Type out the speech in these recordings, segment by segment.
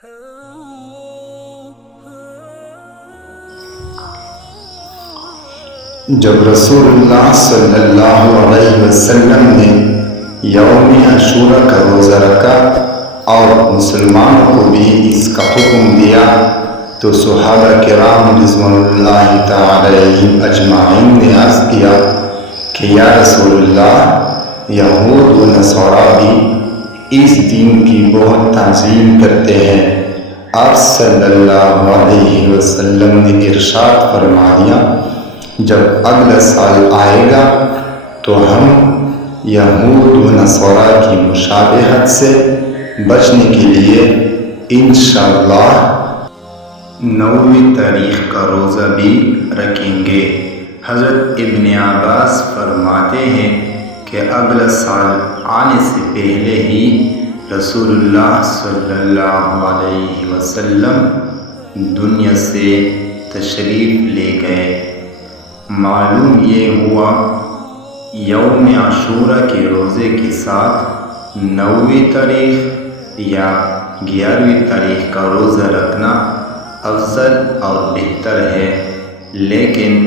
جب رسولullah صلی اللہ علیہ وسلم نے یوم عاشورہ کا روزہ رکھا اور مسلمانوں کو بھی اس کا حکم دیا تو صحابہ کرام رضوان اللہ تعالی علیہم اجمعین نے عرض کیا کہ یا رسول اللہ، یہود و نصارہ بھی اس دن کی بہت تعظیم کرتے ہیں۔ آپ صلی اللہ علیہ وسلم نے ارشاد فرمایا، جب اگلا سال آئے گا تو ہم یہود و نصارہ کی مشابہت سے بچنے کے لیے انشاءاللہ 9ویں تاریخ کا روزہ بھی رکھیں گے۔ حضرت ابن عباس فرماتے ہیں کہ اگلا سال آنے سے پہلے ہی رسول اللہ صلی اللہ علیہ وسلم دنیا سے تشریف لے گئے۔ معلوم یہ ہوا یوم عاشورہ کے روزے کے ساتھ 9ویں تاریخ یا 11ویں تاریخ کا روزہ رکھنا افضل اور بہتر ہے، لیکن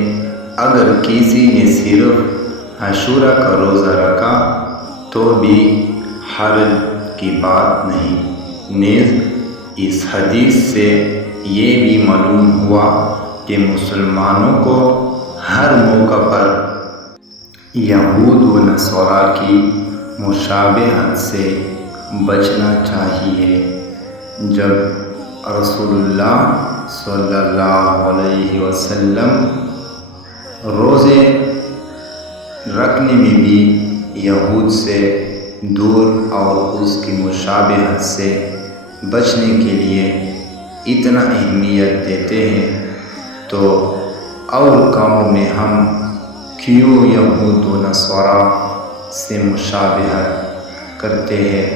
اگر کسی نے صرف عاشورہ کا روزہ رکھا تو بھی حرج کی بات نہیں۔ نیز اس حدیث سے یہ بھی معلوم ہوا کہ مسلمانوں کو ہر موقع پر یہود و نصارہ کی مشابہت سے بچنا چاہیے۔ جب رسول اللہ صلی اللہ علیہ وسلم روزے رکھنے میں بھی یہود سے دور اور اس کی مشابہت سے بچنے کے لیے اتنا اہمیت دیتے ہیں تو اور کاموں میں ہم کیوں یہود و نصارہ سے مشابہت کرتے ہیں؟